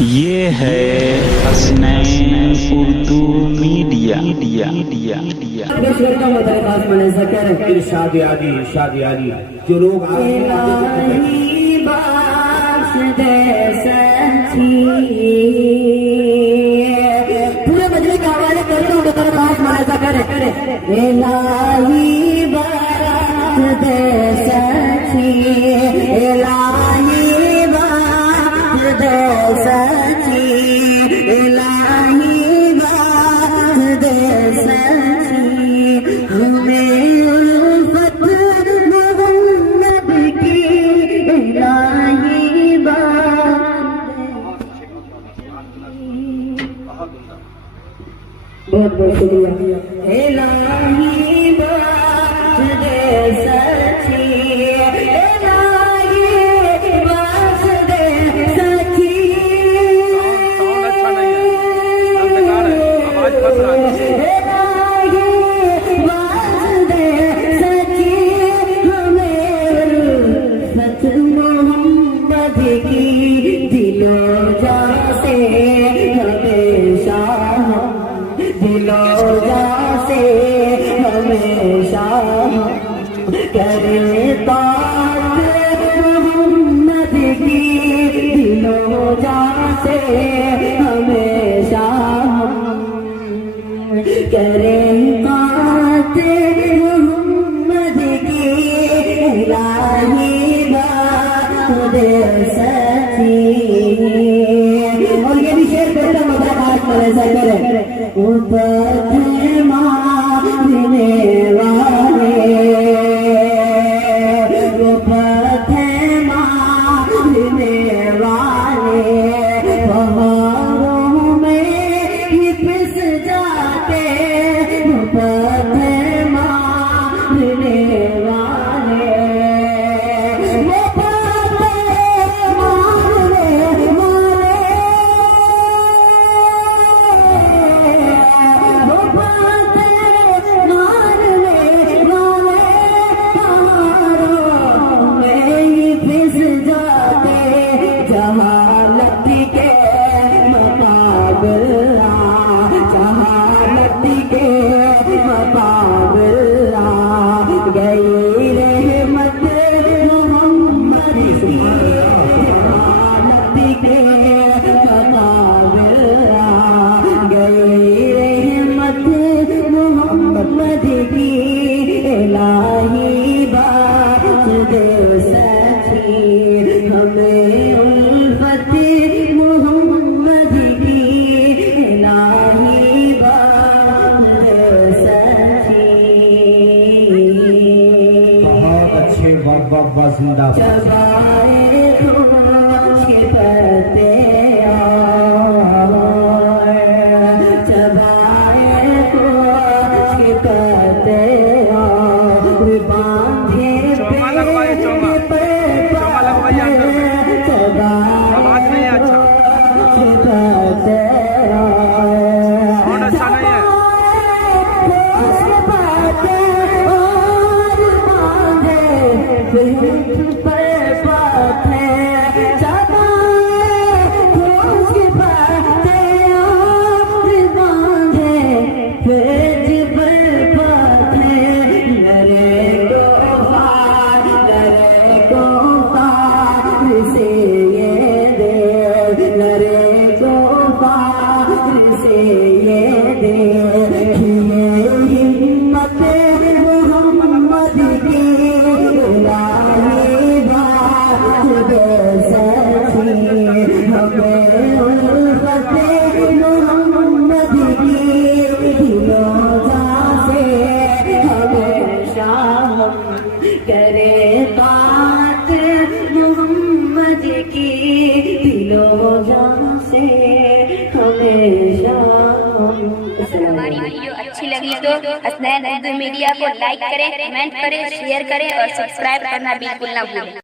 یہ ہے حسنین اردو میڈیا۔ ارشاد عالی جو لوگ الہی بخش دے سچی، پورے مجلس کا حوالے کرتے ہوئے درخواست ملاحظہ کرے، الہی بخش دے سچی، الہی بخش دے سچی، الہی بخش دے سچی، ہمیں الفت محمد کی الہی بہت بہت شکریہ۔ الہی بخش دے سچی، الہی بخش دے سچی، الہی بخش دے سچی، ہمیں الفت محمد کی دل و جان سے ہمیشہ، دل و جان سے ہمیشہ کرے طاعت محمد کی، دل و جان سے ہمیشہ کرے طاعت محمد کی، الہی بخش دے سچی۔ اور یہ بھی شعر کرتا مذاکرات ملاحظہ کرے، اوپر مارنے والے، اوپر مارنے والے پہاڑوں میں ہی پس جاتے، اوپر مارنے والے، گئی رحمت محمد کی جہالت کے مقابل، گئی رحمت محمد کی، الہی بخش دے سچی، ہمیں الفت محمد کی، الہی بخش دے سچی۔ بابا زندہ چبائے خوش کے پتے اور چبائے خوش کے پتے اور باندھے پہ چبائے پتے کرے بات محمد کی، دل و جان سے ہمیشہ۔ ہماری ویڈیو اچھی لگی تو حسنین اردو میڈیا کو لائک کریں، کمنٹ کریں، شیئر کریں اور سبسکرائب کرنا بالکل نہ بھولیں۔